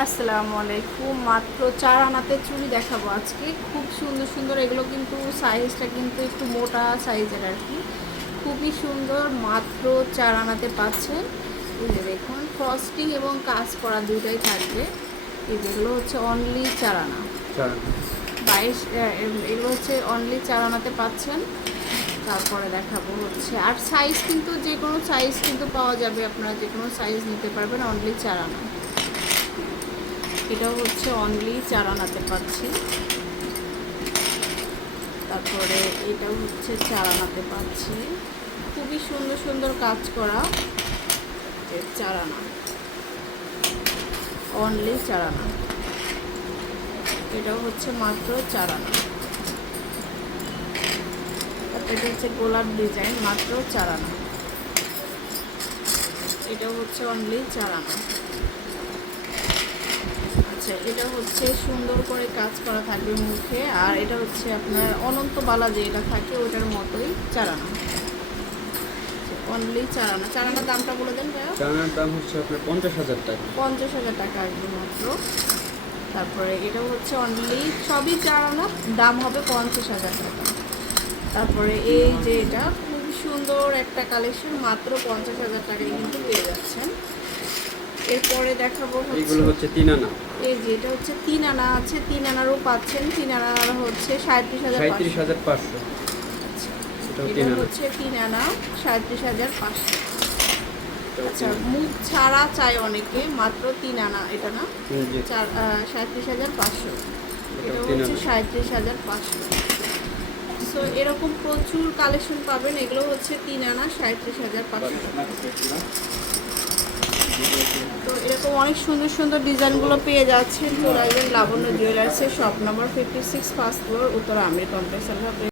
আসসালামু আলাইকুম। মাত্র চার আনাতে চুড়ি দেখাবো আজকে। খুব সুন্দর সুন্দর। এগুলো কিন্তু সাইজটা কিন্তু একটু মোটা সাইজের আর কি। খুবই সুন্দর। মাত্র চার আনাতে পাচ্ছেন। এই যে দেখুন ফ্রস্টিং এবং কাজ করা দুইটাই থাকবে। এই যেগুলো হচ্ছে অনলি চার আনা। বাইশ এগুলো হচ্ছে অনলি চার আনাতে পাচ্ছেন। তারপরে দেখাবো হচ্ছে। আর সাইজ কিন্তু যে কোনো সাইজ কিন্তু পাওয়া যাবে। আপনারা যে কোনো সাইজ নিতে পারবেন অনলি চার আনা। এটাও হচ্ছে অনলি চার আনাতে পাচ্ছি। তারপরে এটাও হচ্ছে চার আনাতে পাচ্ছি। খুবই সুন্দর সুন্দর কাজ করা চার আনা। অনলি চার আনা। এটাও হচ্ছে মাত্র চার আনা। এটা হচ্ছে গোলাপ ডিজাইন মাত্র চার আনা। এটাও হচ্ছে অনলি চার আনা। এটা হচ্ছে সুন্দর করে কাজ করা থাকবে মুখে আর এটা হচ্ছে আপনার অনন্ত বালা যে এটা থাকে ওটার মতোই চারানা। অনলি চারানা। চারানার দামটা বলে দেন চানার দাম হচ্ছে আপনার পঞ্চাশ হাজার টাকা। পঞ্চাশ হাজার টাকা আসবে মাত্র। তারপরে এটা হচ্ছে অনলি সবই চারানা দাম হবে পঞ্চাশ হাজার টাকা। তারপরে এই যে এটা খুব সুন্দর একটা কালেকশন মাত্র পঞ্চাশ হাজার টাকায় কিন্তু পেয়ে যাচ্ছেন। এরপরে দেখাবো এইগুলো হচ্ছে তিন আনা। এই যে এটা হচ্ছে তিন আনা আছে তিন আনারও পাচ্ছেন। তিন আনার হচ্ছে সাঁত্রিশ হাজার সাঁত্রিশ। হাজার পাঁচশো। এটা হচ্ছে তিন আনা সাঁত্রিশ হাজার পাঁচশো। আচ্ছা মুখ ছাড়া চাই অনেকে মাত্র তিন আনা এটা না? চার সাঁত্রিশ হাজার পাঁচশো। এটা হচ্ছে সাঁত্রিশ হাজার পাঁচশো। সো এরকম প্রচুর কালেকশন পাবেন। এগুলো হচ্ছে তিন আনা সাঁত্রিশ হাজার পাঁচশো। তো এরকম অনেক সুন্দর সুন্দর ডিজাইনগুলো পেয়ে যাচ্ছেন তো রাইজেন লাবণ্য জুয়েলার্সের shop number fifty six first floor উত্তর আমির কমপ্লেক্স